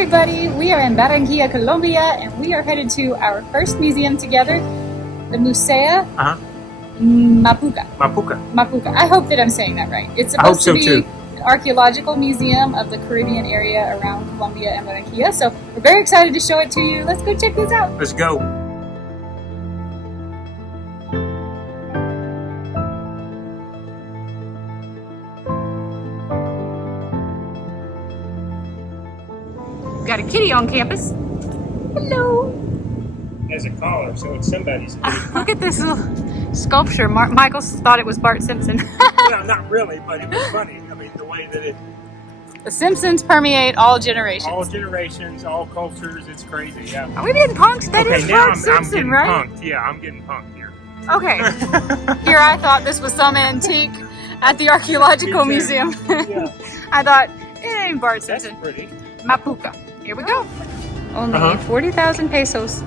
everybody, we are in Barranquilla, Colombia, and we are headed to our first museum together, the Museo Mapuka. Mapuka. I hope that I'm saying that right. It's supposed to be an archaeological museum of the Caribbean area around Colombia and Barranquilla, so we're very excited to show it to you. Let's go check this out. Let's go. Got a kitty on campus. Hello. Has a collar, so it's somebody's kitty. Look at this little sculpture. Michael thought it was Bart Simpson. Well, not really, but it was funny. I mean, the way that it... The Simpsons permeate all generations. All generations, all cultures, it's crazy, yeah. Are we getting punked? That is Bart Simpson, I'm right? Punked. Yeah, I'm getting punked here. Okay. Here I thought this was some antique at the Archaeological Museum. Yeah. I thought, it ain't Bart Simpson. That's pretty. Mapuka. Here we go. Only 40,000 pesos.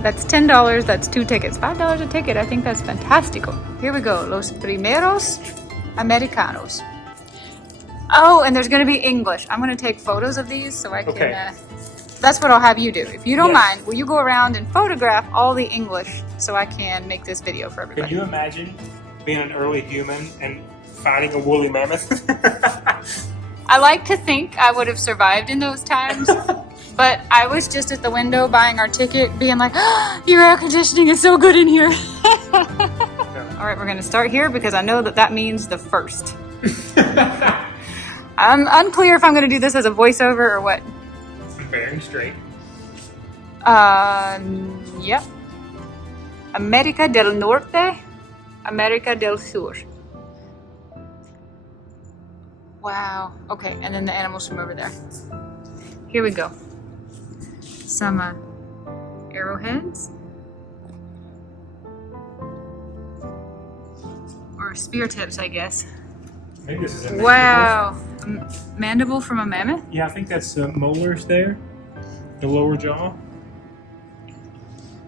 That's $10. That's 2 tickets. $5 a ticket. I think that's fantastico. Here we go. Los primeros americanos. Oh, and there's going to be English. I'm going to take photos of these so I can... that's what I'll have you do. If you don't mind, will you go around and photograph all the English so I can make this video for everybody? Can you imagine being an early human and fighting a woolly mammoth? I like to think I would have survived in those times, but I was just at the window buying our ticket being like, oh, your air conditioning is so good in here. All right, we're going to start here because I know that means the first. I'm unclear if I'm going to do this as a voiceover or what. Bearing straight. Yep. America del Norte, America del Sur. Wow. Okay, and then the animals from over there. Here we go. Some arrowheads. Or spear tips, I guess. Maybe this is a mandible. Wow. A mandible from a mammoth? Yeah, I think that's molars there. The lower jaw.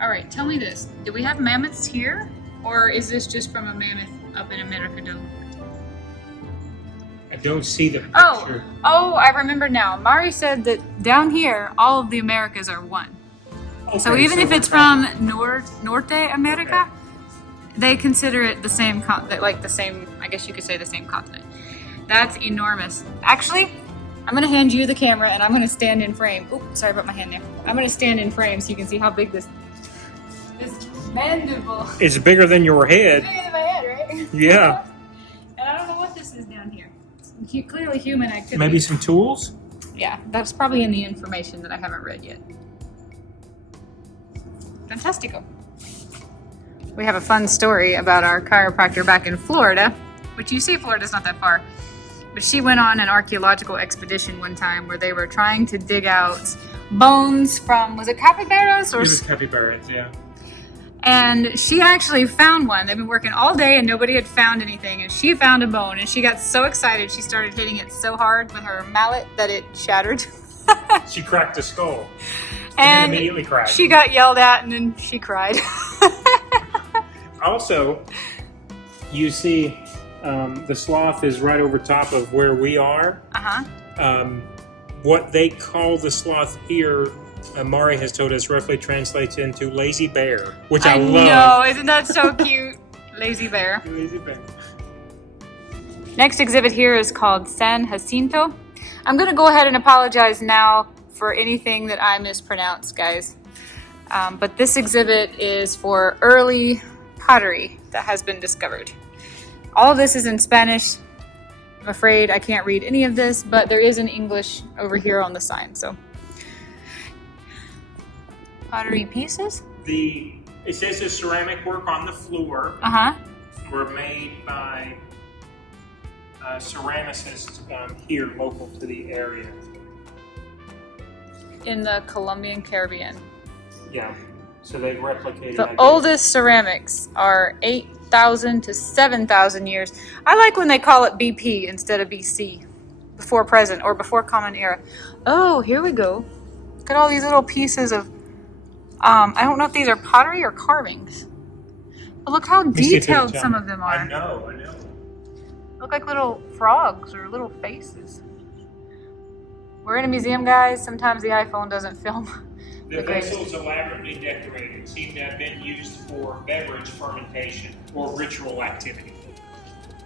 All right, tell me this. Do we have mammoths here? Or is this just from a mammoth up in America del Norte? I don't see the picture. Oh, I remember now. Mari said that down here, all of the Americas are one. Okay, so even if it's from Norte America, they consider it the same, like the same, I guess you could say the same continent. That's enormous. Actually, I'm going to hand you the camera and I'm going to stand in frame. Oops, sorry about my hand there. I'm going to stand in frame so you can see how big this mandible. It's bigger than your head. It's bigger than my head, right? Yeah. And I don't know what this is down here. Clearly human activity. Maybe some tools? Yeah, that's probably in the information that I haven't read yet. Fantastico. We have a fun story about our chiropractor back in Florida, which you see Florida's not that far. But she went on an archaeological expedition one time where they were trying to dig out bones from, was it capybaras? Or... It was capybaras, yeah. And she actually found one. They've been working all day and nobody had found anything. And she found a bone and she got so excited she started hitting it so hard with her mallet that it shattered. She cracked the skull. And immediately cried. She got yelled at and then she cried. Also, you see the sloth is right over top of where we are. What they call the sloth here, Mari has told us, roughly translates into lazy bear, which I love. I know, isn't that so cute? Lazy bear. Lazy bear. Next exhibit here is called San Jacinto. I'm going to go ahead and apologize now for anything that I mispronounce, guys. But this exhibit is for early pottery that has been discovered. All of this is in Spanish. I'm afraid I can't read any of this, but there is an English over here on the sign, so. Pottery pieces? It says the ceramic work on the floor were made by ceramicists here local to the area. In the Colombian Caribbean. Yeah, so they've replicated. The oldest ceramics are 8,000 to 7,000 years. I like when they call it BP instead of BC, before present or before common era. Oh, here we go. Look at all these little pieces of I don't know if these are pottery or carvings. But look how detailed some of them are. I know. Look like little frogs or little faces. We're in a museum, guys. Sometimes the iPhone doesn't film. The vessels elaborately decorated seem to have been used for beverage fermentation or ritual activity.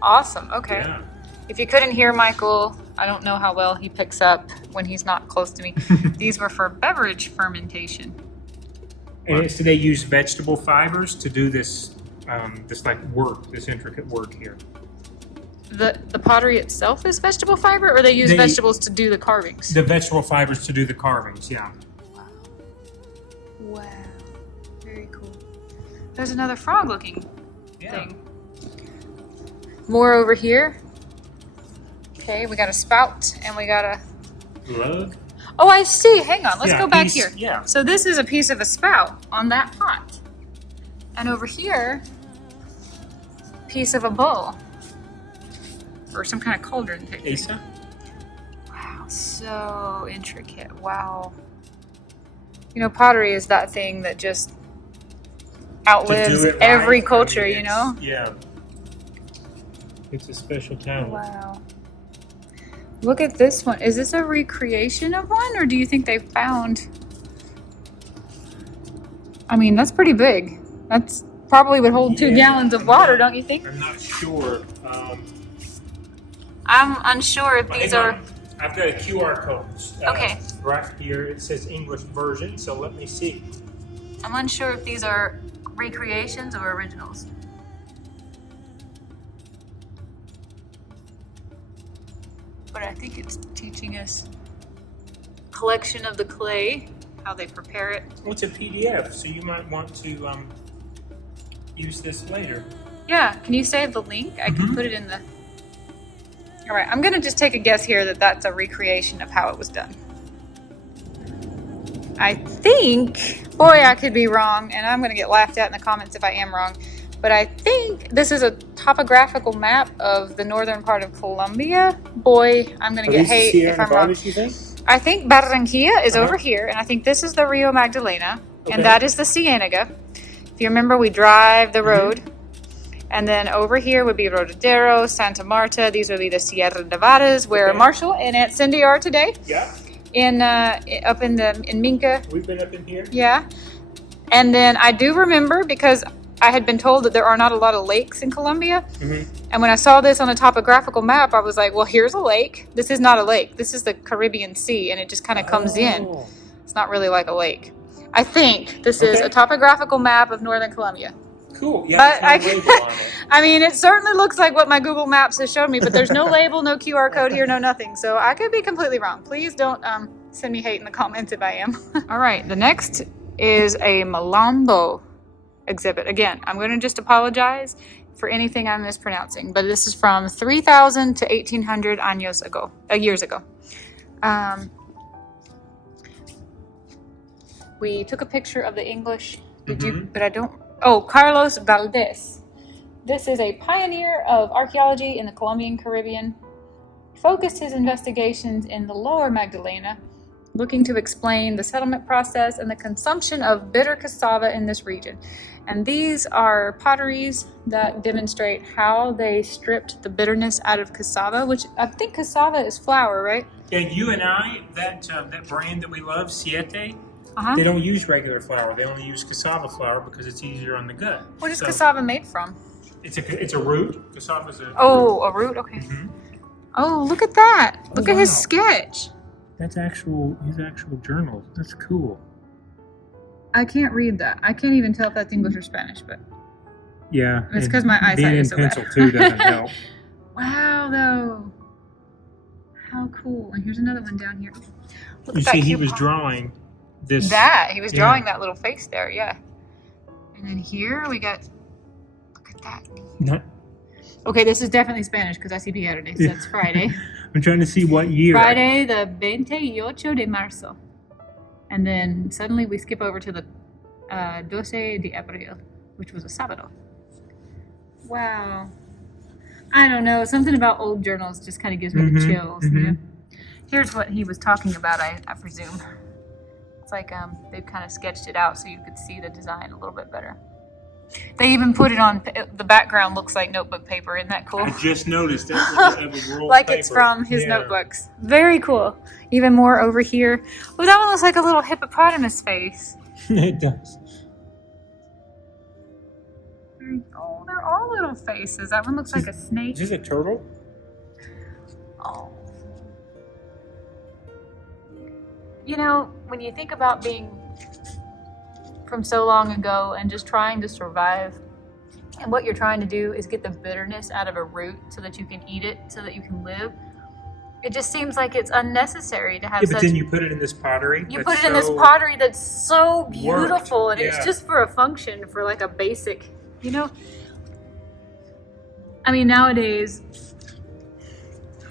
Awesome. Okay. Yeah. If you couldn't hear Michael, I don't know how well he picks up when he's not close to me. These were for beverage fermentation. And so they use vegetable fibers to do this, this intricate work here. The pottery itself is vegetable fiber, or they use vegetables to do the carvings? The vegetable fibers to do the carvings, yeah. Wow. Very cool. There's another frog-looking thing. More over here. Okay, we got a spout and we got a lug. Oh, I see. Hang on. Let's go back here. Yeah. So this is a piece of a spout on that pot. And over here, piece of a bowl. Or some kind of cauldron thing. Asa? Wow, so intricate. Wow. You know, pottery is that thing that just outlives every culture, you know? Yeah. It's a special talent. Wow. Look at this one. Is this a recreation of one, or do you think they found... I mean, that's pretty big. That's probably would hold 2 gallons of water, don't you think? I'm not sure. I'm unsure if these are... I've got a QR code. Okay. Right here, it says English version, so let me see. I'm unsure if these are recreations or originals. But I think it's teaching us collection of the clay, how they prepare it. Well, it's a PDF, so you might want to use this later. Yeah, can you save the link? I can put it in the... All right, I'm gonna just take a guess here that that's a recreation of how it was done. I think, boy, I could be wrong, and I'm gonna get laughed at in the comments if I am wrong, but I think this is a topographical map of the northern part of Colombia. Boy, I'm gonna get hate if I'm wrong. I think Barranquilla is over here, and I think this is the Rio Magdalena, and that is the Cienega. If you remember, we drive the road, and then over here would be Rodadero, Santa Marta. These would be the Sierra Nevadas, where Marshall and Aunt Cindy are today. Yeah. Up in Minca. We've been up in here. Yeah. And then I do remember, because I had been told that there are not a lot of lakes in Colombia. And when I saw this on a topographical map, I was like, well, here's a lake. This is not a lake. This is the Caribbean Sea, and it just kind of comes in. It's not really like a lake. I think this is a topographical map of northern Colombia. Cool. Yeah, But on it. I mean, it certainly looks like what my Google Maps has showed me, but there's no label, no QR code here, no nothing. So I could be completely wrong. Please don't send me hate in the comments if I am. All right, the next is a Malambo exhibit. Again, I'm going to just apologize for anything I'm mispronouncing, but this is from 3,000 to 1,800 years ago. We took a picture of the English, but I don't... Oh, Carlos Valdés. This is a pioneer of archaeology in the Colombian Caribbean. Focused his investigations in the lower Magdalena, looking to explain the settlement process and the consumption of bitter cassava in this region. And these are potteries that demonstrate how they stripped the bitterness out of cassava, which I think cassava is flour, right? Yeah, you and I, that brand that we love, Siete, they don't use regular flour. They only use cassava flour because it's easier on the gut. What is cassava made from? It's a root. Cassava is a root. A root? Okay. Oh, look at that. Look at his sketch. That's his actual journal. That's cool. I can't read that. I can't even tell if that's English or Spanish, but... Yeah. It's because my eyesight is so bad. Being in pencil, too, doesn't help. Wow, though. How cool. And here's another one down here. Look You see, he was drawing this... He was drawing that little face there, yeah. And then here we got... Look at that. Okay, this is definitely Spanish because I see Viernes. So that's Friday. I'm trying to see what year. Friday, the 28 de marzo. And then suddenly we skip over to the 12 de abril, which was a sábado. Wow. I don't know. Something about old journals just kind of gives me the chills. You know? Here's what he was talking about, I presume. It's like they've kind of sketched it out so you could see the design a little bit better. They even put it on, the background looks like notebook paper. Isn't that cool? I just noticed that. Like it's from his notebooks. Very cool. Even more over here. Oh, that one looks like a little hippopotamus face. It does. Oh, they're all little faces. That one looks like a snake. Is this a turtle? Oh. You know, when you think about being from so long ago and just trying to survive, and what you're trying to do is get the bitterness out of a root so that you can eat it, so that you can live, it just seems like it's unnecessary to have but then you put it in this pottery. You put it in this pottery that's so beautiful, worked. And it's just for a function, for like a basic, you know? I mean, nowadays,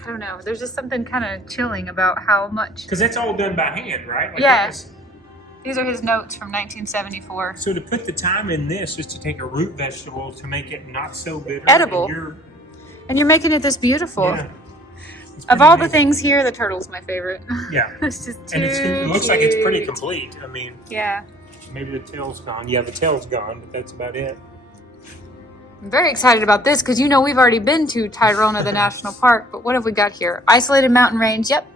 I don't know, there's just something kind of chilling about how much... Because that's all done by hand, right? Like yeah. These are his notes from 1974. So to put the time in this is to take a root vegetable to make it not so bitter. Edible. And you're making it this beautiful. Yeah. Of all the things here, the turtle's my favorite. Yeah. It's just and it looks like it's pretty complete. I mean... Yeah. Maybe the tail's gone. Yeah, the tail's gone, but that's about it. I'm very excited about this because, you know, we've already been to Tayrona, the national park, but what have we got here? Isolated mountain range, yep.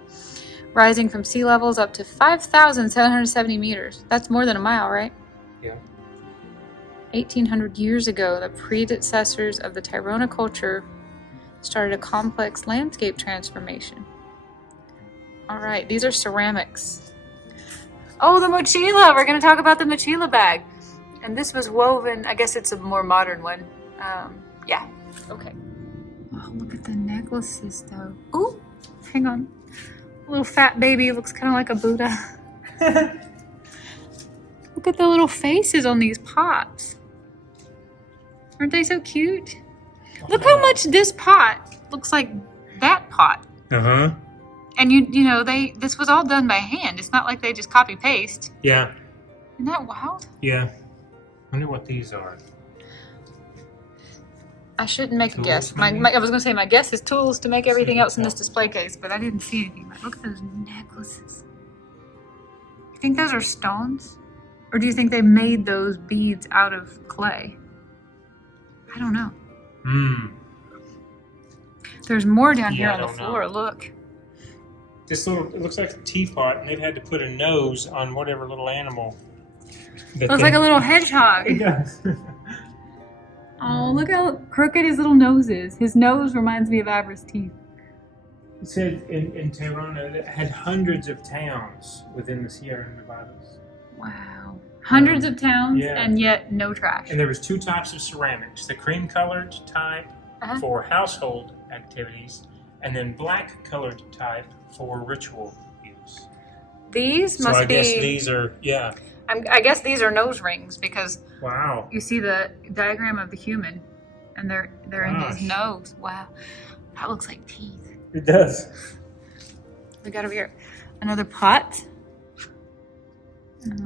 Rising from sea levels up to 5,770 meters. That's more than a mile, right? Yeah. 1,800 years ago, the predecessors of the Tayrona culture started a complex landscape transformation. All right, these are ceramics. Oh, the mochila! We're going to talk about the mochila bag. And this was woven, I guess it's a more modern one. Yeah, okay. Oh, look at the necklaces, though. Ooh, hang on. A little fat baby looks kind of like a Buddha. Look at the little faces on these pots. Aren't they so cute? Look how much this pot looks like that pot. Uh-huh. And you know, this was all done by hand. It's not like they just copy paste. Yeah. Isn't that wild? Yeah. I wonder what these are. I shouldn't make Tools, a guess. I was going to say my guess is tools to make everything else in this display case, but I didn't see anything. Look at those necklaces. You think those are stones? Or do you think they made those beads out of clay? I don't know. There's more down here on the floor. Look. This it looks like a teapot, and they've had to put a nose on whatever little animal. Looks like a little hedgehog. It does. Oh, look how crooked his little nose is. His nose reminds me of Avra's teeth. It said in Tayrona that it had hundreds of towns within the Sierra Nevadas. Wow. Hundreds of towns, and yet no trash. And there was two types of ceramics. The cream-colored type for household activities, and then black-colored type for ritual use. These must be... So I guess these are, I guess these are nose rings because wow, you see the diagram of the human, and they're in his nose. Wow, that looks like teeth. It does. We got over here another pot. It's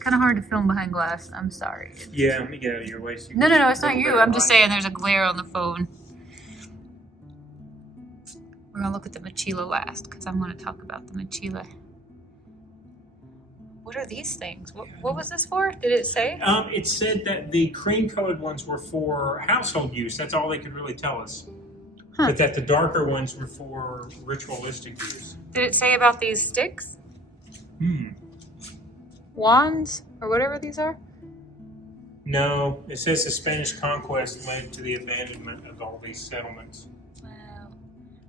kind of hard to film behind glass. I'm sorry. Yeah, let me get out of your way. So no, it's not you. I'm just saying there's a glare on the phone. We're gonna look at the mochila last because I'm gonna talk about the mochila. What are these things? What was this for? Did it say? It said that the cream-colored ones were for household use. That's all they could really tell us. But that the darker ones were for ritualistic use. Did it say about these sticks? Wands? Or whatever these are? No. It says the Spanish conquest led to the abandonment of all these settlements. Wow.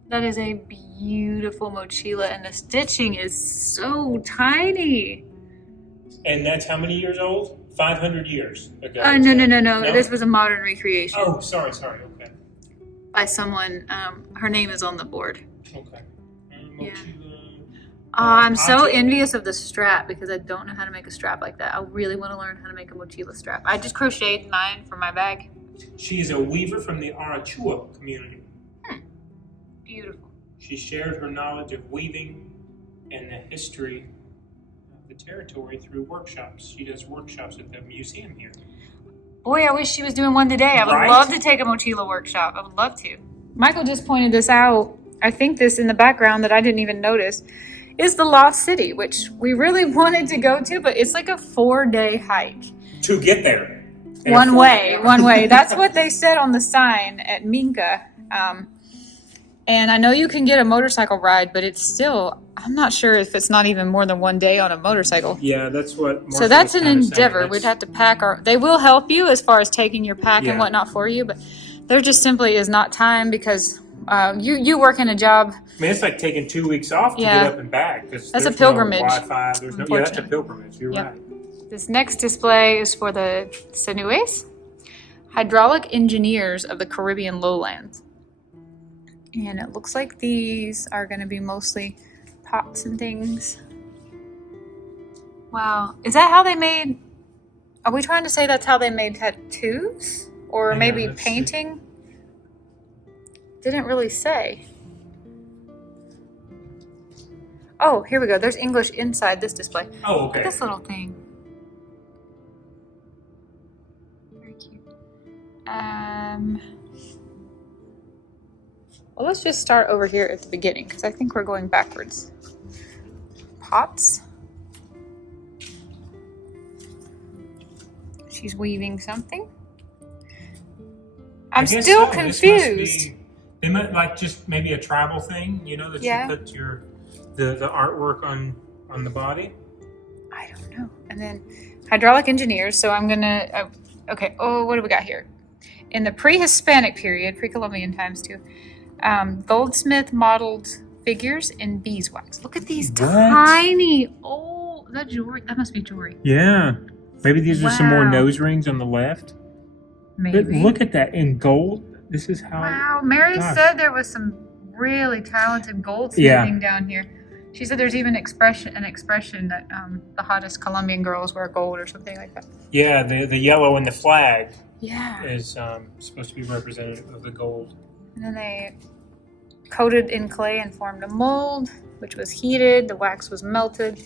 That is a beautiful mochila, and the stitching is so tiny. And that's how many years old? 500 years ago. No. This was a modern recreation. Oh, sorry. Okay. By someone. Her name is on the board. Okay. Yeah. I'm so envious of the strap because I don't know how to make a strap like that. I really want to learn how to make a mochila strap. I just crocheted mine for my bag. She is a weaver from the Arachua community. Beautiful. She shared her knowledge of weaving and the history of the territory through workshops. She does workshops at the museum here. Boy, I wish she was doing one today. I would love to take a mochila workshop. I would love to. Michael just pointed this out. I think this in the background that I didn't even notice is the Lost City, which we really wanted to go to, but it's like a 4-day hike. to get there. One way. That's what they said on the sign at Minka. And I know you can get a motorcycle ride, but it's still, I'm not sure if it's not even more than one day on a motorcycle. Yeah, that's what Marcia So that's was an kinda endeavor. saying. We'd have to pack they will help you as far as taking your pack and whatnot for you, but there just simply is not time because you work in a job. I mean, it's like taking 2 weeks off to get up and back. That's a pilgrimage. No Wi-Fi. That's a pilgrimage. You're right. This next display is for the Sinues, hydraulic engineers of the Caribbean lowlands. And it looks like these are going to be mostly pots and things. Wow. Is that how they made... Are we trying to say that's how they made tattoos? Or maybe painting? Didn't really say. Oh, here we go. There's English inside this display. Oh, okay. Look at this little thing. Very cute. Well, let's just start over here at the beginning because I think we're going backwards. Pots. She's weaving something. I'm still confused. They might like just maybe a tribal thing, you know, that you put the artwork on the body. I don't know. And then hydraulic engineers. So I'm gonna. Okay. Oh, what do we got here? In the pre-Hispanic period, pre-Columbian times too. Goldsmith modeled figures in beeswax. Look at these tiny. Oh, that jewelry. That must be jewelry. Yeah. Maybe these are some more nose rings on the left. Maybe. But look at that in gold. This is how. Wow. Mary said there was some really talented goldsmithing down here. She said there's even an expression that the hottest Colombian girls wear gold or something like that. Yeah, the yellow in the flag. Yeah. Is supposed to be representative of the gold. And then they coated in clay and formed a mold, which was heated. The wax was melted.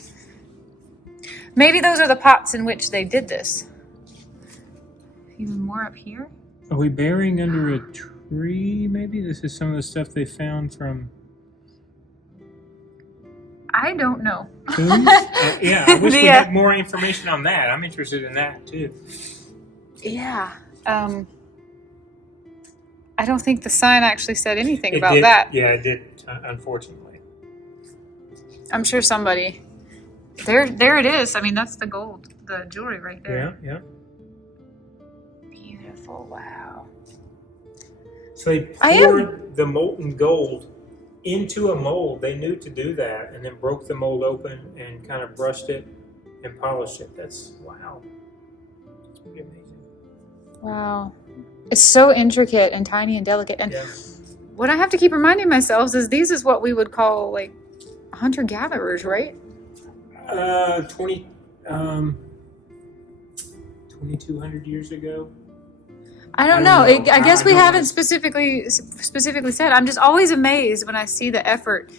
Maybe those are the pots in which they did this. Even more up here. Are we burying under a tree? Maybe this is some of the stuff they found from. I don't know. Yeah, I wish we had more information on that. I'm interested in that too. Yeah. I don't think the sign actually said anything about that. Yeah, it did, unfortunately. I'm sure somebody. There it is. I mean, that's the gold, the jewelry right there. Yeah. Beautiful. Wow. So they poured the molten gold into a mold. They knew to do that, and then broke the mold open and kind of brushed it and polished it. That's wow. That's pretty amazing. Wow. It's so intricate and tiny and delicate. And what I have to keep reminding myself is these is what we would call like hunter-gatherers, right? 2,200 years ago. I don't know. I guess we haven't specifically said. I'm just always amazed when I see the effort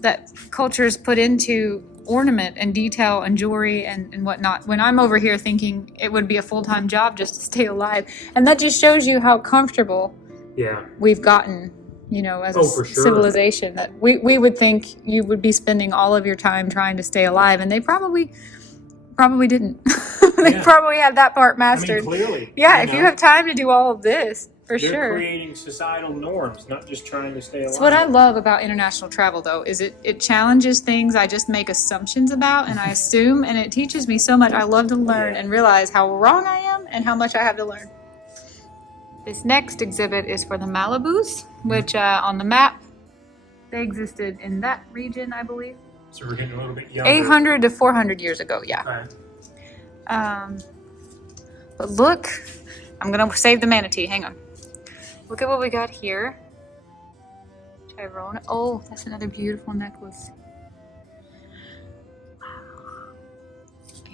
that cultures put into ornament and detail and jewelry and whatnot. When I'm over here thinking it would be a full-time job just to stay alive. And that just shows you how comfortable we've gotten, you know, as a civilization. That we would think you would be spending all of your time trying to stay alive, and they probably didn't. They probably had that part mastered. I mean, clearly. Yeah, if you have time to do all of this, for sure. They're creating societal norms, not just trying to stay alive. That's what I love about international travel, though, is it challenges things I just make assumptions about, and I assume, and it teaches me so much. I love to learn and realize how wrong I am and how much I have to learn. This next exhibit is for the Malibus, which on the map, they existed in that region, I believe. So we're getting a little bit younger. 800 to 400 years ago, Okay. But look, I'm going to save the manatee. Hang on. Look at what we got here. Tyrone. Oh, that's another beautiful necklace. Wow.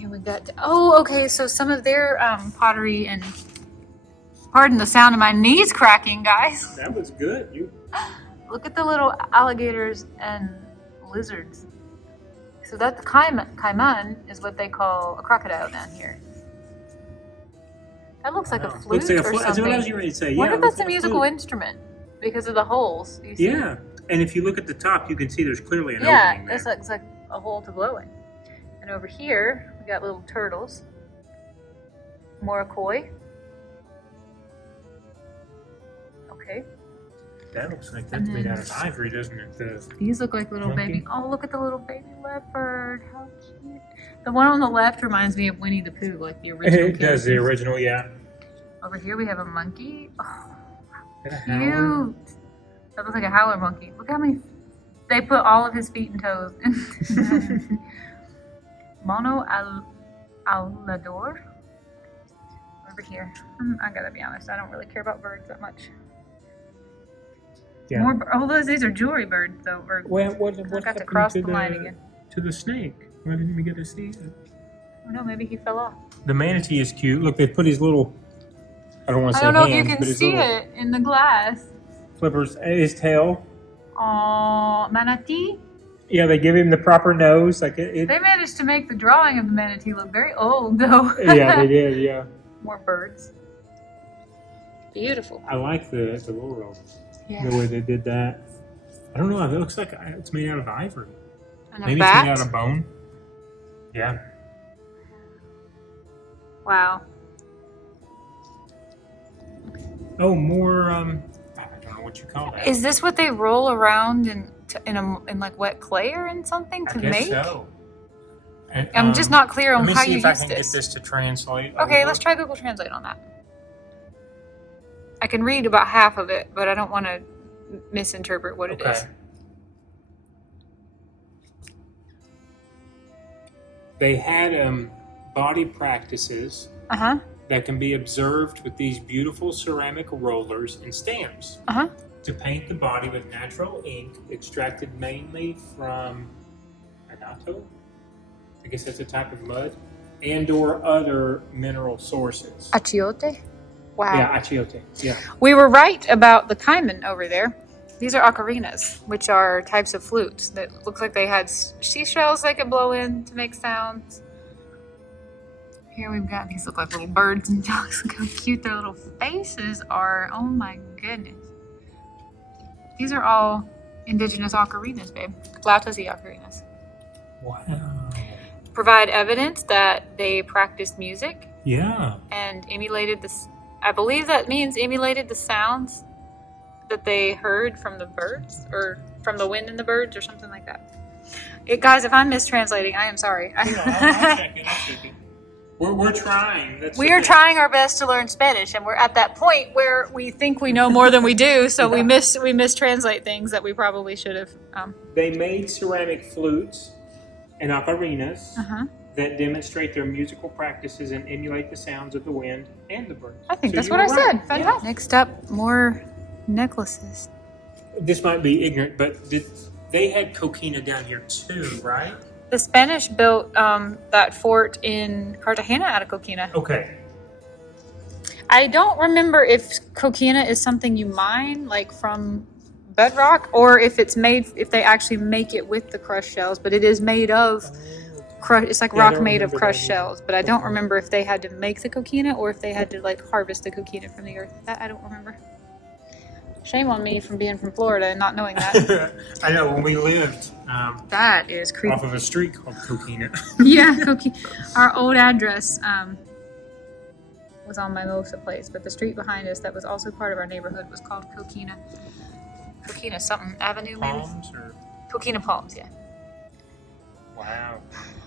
And we got... Oh, okay. So some of their pottery and... Pardon the sound of my knees cracking, guys. That was good. Look at the little alligators and lizards. So that the caiman is what they call a crocodile down here. That looks like a flute or something. That's what I was ready to say. I wonder if that's a musical instrument because of the holes. You see? Yeah, and if you look at the top, you can see there's clearly an opening there. This looks like a hole to blow in. And over here, we got little turtles. Moroccoy. Okay. That looks like that's made out of ivory, doesn't it? These look like little monkey. baby. Oh, look at the little baby leopard. How cute. The one on the left reminds me of Winnie the Pooh, like the original. It does, the original, yeah. Over here we have a monkey. Oh, Is that a howler? cute. That looks like a howler monkey. Look how many. They put all of his feet and toes in. Mono Alador. Over here. I gotta be honest, I don't really care about birds that much. Yeah. More, these are jewelry birds, though. What I got to happened cross to the line again. To the snake? Why didn't we get to see it? Oh no, maybe he fell off. The manatee is cute. Look, they put his little, I don't want to I say don't know hands, if you but can his see little it in the glass. flippers, his tail. Oh, manatee. Yeah, they give him the proper nose. Like They managed to make the drawing of the manatee look very old, though. Yeah, they did. Yeah. More birds. Beautiful. I like the little Yeah. the way they did that. I don't know. It looks like it's made out of ivory. And a Maybe bat. it's made out of bone. Yeah. Wow. Oh, more. I don't know what you call that. Is this what they roll around in like wet clay or in something to I guess make? so. And, I'm just not clear on let me how see you if I use can this. get this to translate. Okay, over. let's try Google Translate on that. I can read about half of it, but I don't want to misinterpret what it is. They had body practices Uh-huh. that can be observed with these beautiful ceramic rollers and stamps Uh-huh. to paint the body with natural ink extracted mainly from anato. I guess that's a type of mud, and or other mineral sources. Achiote? Wow. Yeah, achiote. Yeah. We were right about the caiman over there. These are ocarinas, which are types of flutes that look like they had seashells they could blow in to make sounds. Here we've got, these look like little birds and ducks. Look how cute their little faces are. Oh my goodness. These are all indigenous ocarinas, babe. Flautas y ocarinas. Wow. Provide evidence that they practiced music Yeah. and emulated this. I believe that means emulated the sounds that they heard from the birds or from the wind in the birds or something like that. Guys, if I'm mistranslating, I am sorry. I'll check it. We're trying. We are trying our best to learn Spanish, and we're at that point where we think we know more than we do, so we mistranslate things that we probably should have. They made ceramic flutes and ocarinas Uh-huh. that demonstrate their musical practices and emulate the sounds of the wind and the birds. I think So that's you what I were said. right. Fantastic. Next up, more necklaces. This might be ignorant, but they had coquina down here too, right? The Spanish built that fort in Cartagena out of coquina. Okay. I don't remember if coquina is something you mine, like from bedrock, or if they actually make it with the crushed shells. But it is made of it's like rock made of crushed shells. But I don't remember if they had to make the coquina or if they had to like harvest the coquina from the earth. That I don't remember. Shame on me from being from Florida and not knowing that. I know when we lived That is creepy. off of a street called Coquina. Yeah, coquina. Our old address was on Mimosa Place, but the street behind us that was also part of our neighborhood was called Coquina. Coquina something Avenue, maybe? Palms or Coquina Palms, yeah. wow.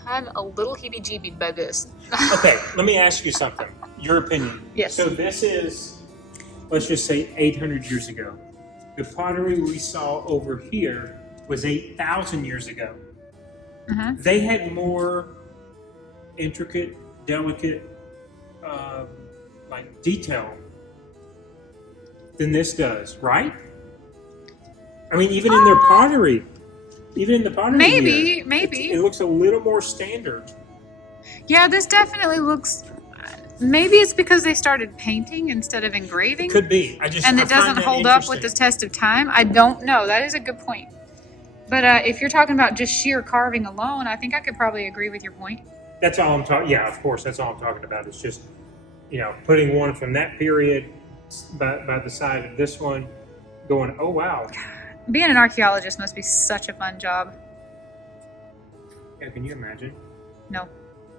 I'm a little heebie-jeebied by this. Okay, let me ask you something. Your opinion. Yes. So this is, let's just say 800 years ago. The pottery we saw over here was 8,000 years ago. Uh-huh. They had more intricate, delicate, like detail than this does, right? I mean, even in their pottery, Maybe. it looks a little more standard. Yeah, this definitely looks. Maybe it's because they started painting instead of engraving, Could be. and I it find doesn't that hold up with the interesting. test of time. I don't know. That is a good point. But if you're talking about just sheer carving alone, I think I could probably agree with your point. That's all I'm talking. Yeah, of course, that's all I'm talking about. It's just, putting one from that period by the side of this one, going, oh wow. Being an archaeologist must be such a fun job. Yeah, can you imagine? No.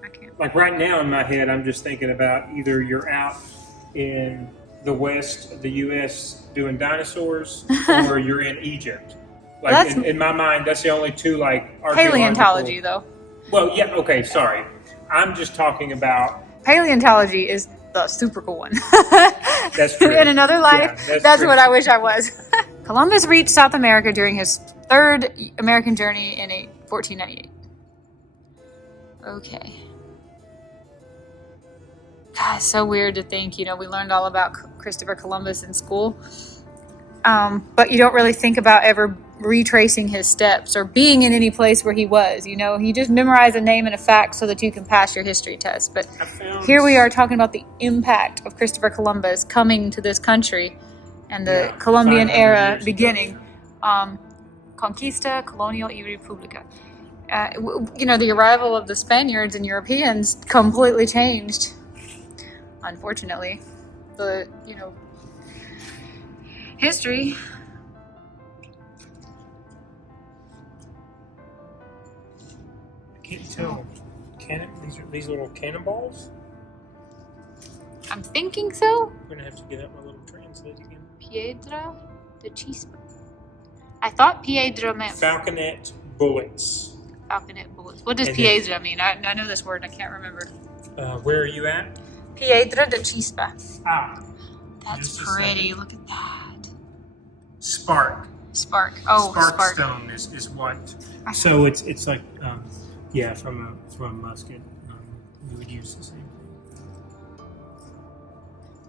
I can't. Like right now in my head, I'm just thinking about either you're out in the west of the U.S. doing dinosaurs, or you're in Egypt. Like Well, in my mind, that's the only two like paleontology, though. Well, yeah, okay, sorry. I'm just talking about Paleontology is the super cool one. That's true. In another life, Yeah, that's true. what I wish I was. Columbus reached South America during his third American journey in 1498. Okay. God, it's so weird to think, we learned all about Christopher Columbus in school. But you don't really think about ever retracing his steps or being in any place where he was. You just memorize a name and a fact so that you can pass your history test. But here we are talking about the impact of Christopher Columbus coming to this country and the Colombian era beginning. Conquista Colonial y República. The arrival of the Spaniards and Europeans completely changed, unfortunately, the history. I can't tell. These little cannonballs? I'm thinking so. I'm gonna have to get out my little translate again. Piedra de chispa. I thought piedra meant falconet bullets. Falconet bullets. What does piedra mean? I know this word and I can't remember. Where are you at? Piedra de chispa. Ah. That's pretty. Look at that. Spark. Oh, spark stone is what. So it's like from a musket. We would use the same thing.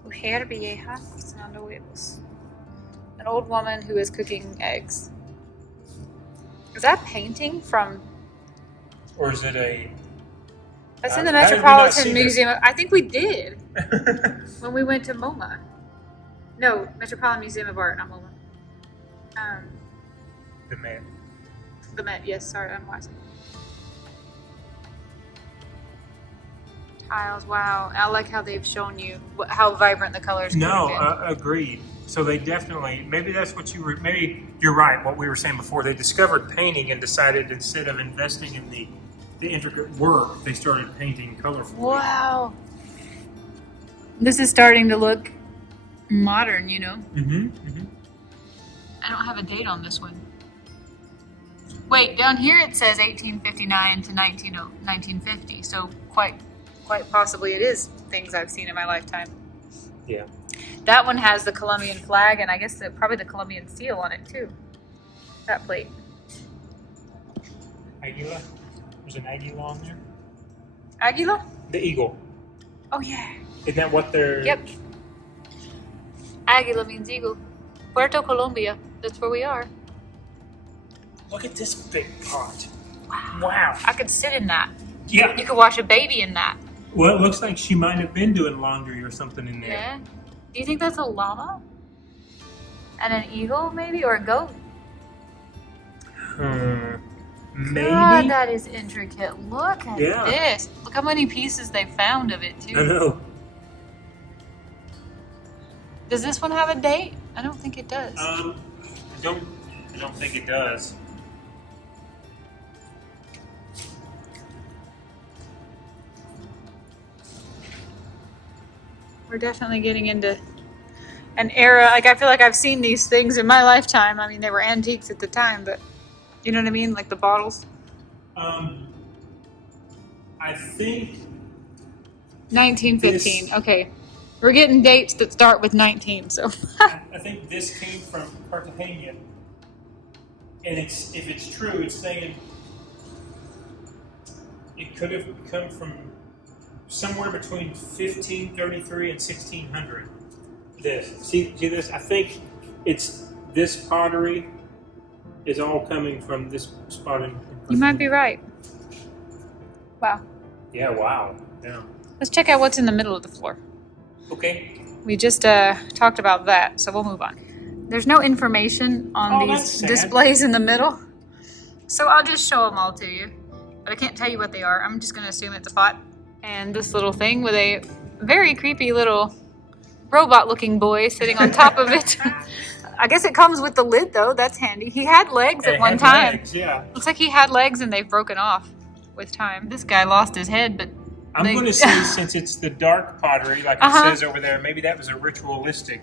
Mujer vieja cocinando huevos. An old woman who is cooking eggs. Is that a painting from? Or is it a? That's in the Metropolitan Museum. I think we did when we went to MoMA. No, Metropolitan Museum of Art, not MoMA. The Met. The Met, yes. Sorry, I'm watching. Tiles, wow. I like how they've shown you how vibrant the colors can be. Agreed. So they definitely, maybe that's what maybe you're right, what we were saying before. They discovered painting and decided instead of investing in the intricate work, they started painting colorfully. Wow. This is starting to look modern, I don't have a date on this one. Wait, down here it says 1859 to 1950, so quite possibly it is things I've seen in my lifetime. Yeah. That one has the Colombian flag and I guess probably the Colombian seal on it too. That plate. Águila? There's an águila on there? Águila? The eagle. Oh yeah. Isn't that what they're... Yep. Águila means eagle. Puerto Colombia. That's where we are. Look at this big pot. Wow. I could sit in that. Yeah. You could wash a baby in that. Well, it looks like she might have been doing laundry or something in there. Yeah. Do you think that's a llama? And an eagle, maybe? Or a goat? Maybe. God, that is intricate. Look at this. Look how many pieces they found of it, too. I know. Does this one have a date? I don't think it does. I don't think it does. We're definitely getting into an era. Like, I feel like I've seen these things in my lifetime. I mean, they were antiques at the time, but you know what I mean? Like the bottles. I think 1915. Okay. We're getting dates that start with 19, so. I think this came from Cartagena. And if it's true, it's saying it could have come from somewhere between 1533 and 1600. See this? I think it's this pottery is all coming from this spot in You might be right. Wow. Yeah, wow. Yeah. Let's check out what's in the middle of the floor. Okay. We just talked about that, so we'll move on. There's no information on these displays in the middle, so I'll just show them all to you. But I can't tell you what they are. I'm just going to assume it's a pot. And this little thing with a very creepy little robot-looking boy sitting on top of it. I guess it comes with the lid, though. That's handy. He had legs at one time. Legs, yeah. Looks like he had legs and they've broken off. with time. This guy lost his head, but I'm going to say, since it's the dark pottery, like it says over there, maybe that was a ritualistic.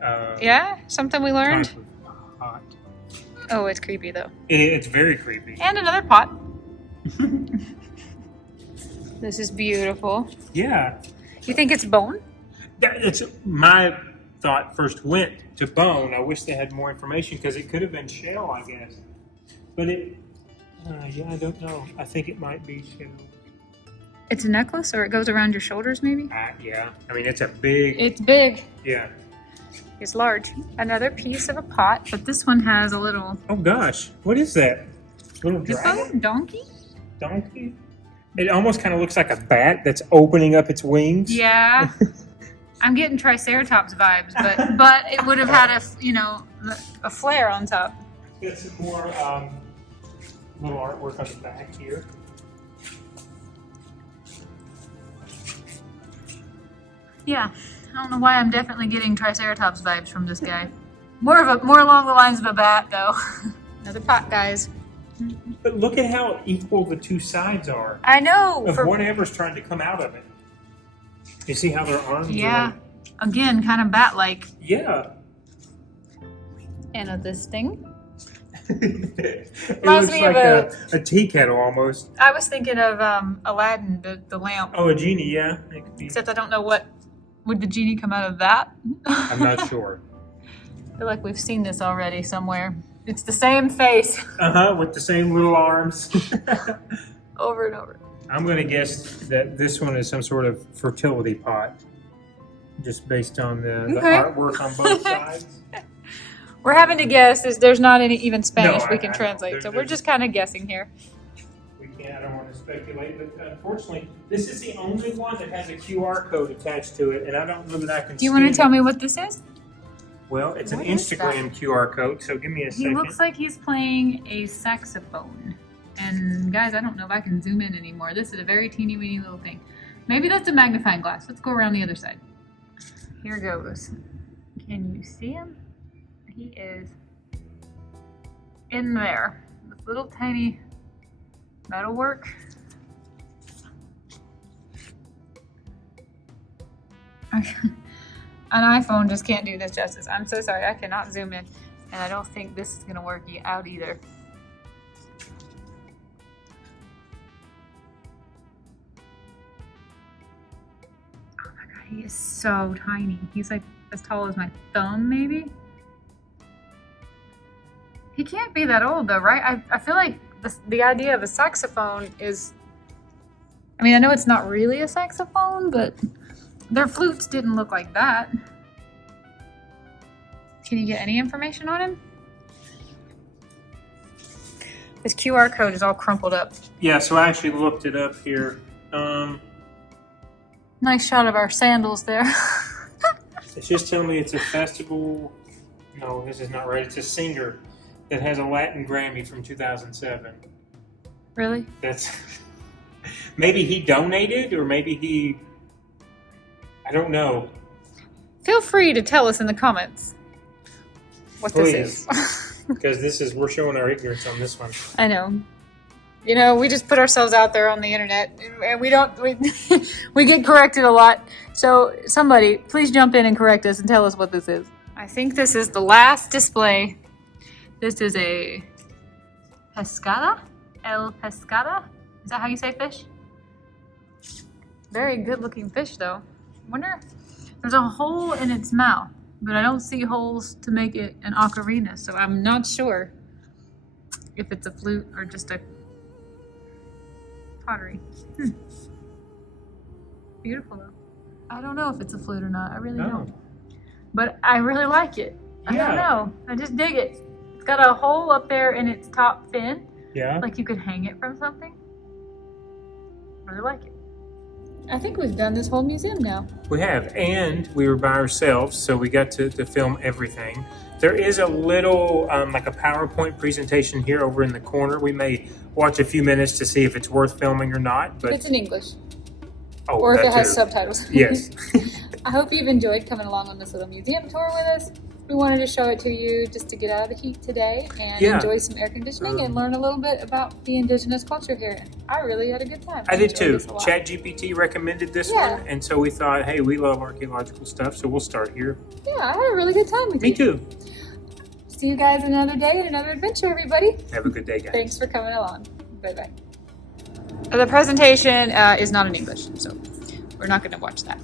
Yeah, something we learned. Type of pot. Oh, it's creepy though. It's very creepy. And another pot. This is beautiful. Yeah. You think it's bone? It's my thought first went to bone. I wish they had more information because it could have been shell, I guess. But yeah, I don't know. I think it might be shell. It's a necklace, or it goes around your shoulders, maybe? Yeah. I mean, it's a big. It's big. Yeah. It's large. Another piece of a pot, but this one has a little. Oh gosh, what is that? Little dragon? Donkey? Donkey? It almost kind of looks like a bat that's opening up its wings. Yeah. I'm getting Triceratops vibes, but it would have had a flare on top. Got some more little artwork on the back here. Yeah, I don't know why I'm definitely getting Triceratops vibes from this guy. More along the lines of a bat, though. Another pot, guys. But look at how equal the two sides are. I know. Of whatever's trying to come out of it. You see how their arms are? Yeah. Again, kind of bat-like. Yeah. And of this thing. It looks like a tea kettle almost. I was thinking of Aladdin, the lamp. Oh, a genie, yeah. Except I don't know would the genie come out of that? I'm not sure. I feel like we've seen this already somewhere. It's the same face. With the same little arms. Over and over. I'm going to guess that this one is some sort of fertility pot. Just based on the artwork on both sides. We're having to guess. There's not any even Spanish we can I translate, so we're just kind of guessing here. I don't want to speculate, but unfortunately, this is the only one that has a QR code attached to it, and I don't know that I can. Do you want to tell me what this is? Well, it's an Instagram QR code, so give me a second. He looks like he's playing a saxophone. And guys, I don't know if I can zoom in anymore. This is a very teeny weeny little thing. Maybe that's a magnifying glass. Let's go around the other side. Here goes. Can you see him? He is in there. This little tiny metalwork. An iPhone just can't do this justice. I'm so sorry, I cannot zoom in. And I don't think this is gonna work out either. Oh my God, he is so tiny. He's like as tall as my thumb, maybe? He can't be that old though, right? I feel like the idea of a saxophone is, I mean, I know it's not really a saxophone, but their flutes didn't look like that. Can you get any information on him? This QR code is all crumpled up. Yeah, so I actually looked it up here. Nice shot of our sandals there. It's just telling me it's a festival. No, this is not right. It's a singer that has a Latin Grammy from 2007. Really? That's maybe he donated, or maybe he. I don't know. Feel free to tell us in the comments what this is. Because we're showing our ignorance on this one. I know. You know, we just put ourselves out there on the internet, and we get corrected a lot. So somebody, please jump in and correct us and tell us what this is. I think this is the last display. This is a pescada, el pescada. Is that how you say fish? Very good looking fish though. I wonder, there's a hole in its mouth, but I don't see holes to make it an ocarina, so I'm not sure if it's a flute or just a pottery. Beautiful though. I don't know if it's a flute or not. I really don't. But I really like it. Yeah. I don't know. I just dig it. It's got a hole up there in its top fin. Yeah. Like you could hang it from something. Really like it. I think we've done this whole museum now. We have, and we were by ourselves, so we got to film everything. There is a little, like a PowerPoint presentation here over in the corner. We may watch a few minutes to see if it's worth filming or not. But it's in English. Oh, or if it has subtitles. Yes. I hope you've enjoyed coming along on this little museum tour with us. we wanted to show it to you just to get out of the heat today and enjoy some air conditioning and learn a little bit about the indigenous culture here. I really had a good time. I did too. ChatGPT recommended this one, and so we thought, hey, we love archaeological stuff, so we'll start here. Yeah, I had a really good time with you. Me too. See you guys another day and another adventure, everybody. Have a good day, guys. Thanks for coming along. Bye-bye. The presentation is not in English, so we're not going to watch that.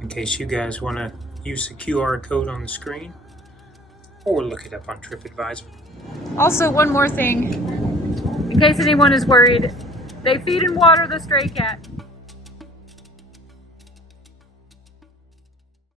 In case you guys want to use the QR code on the screen or look it up on TripAdvisor. Also, one more thing, in case anyone is worried, they feed and water the stray cat.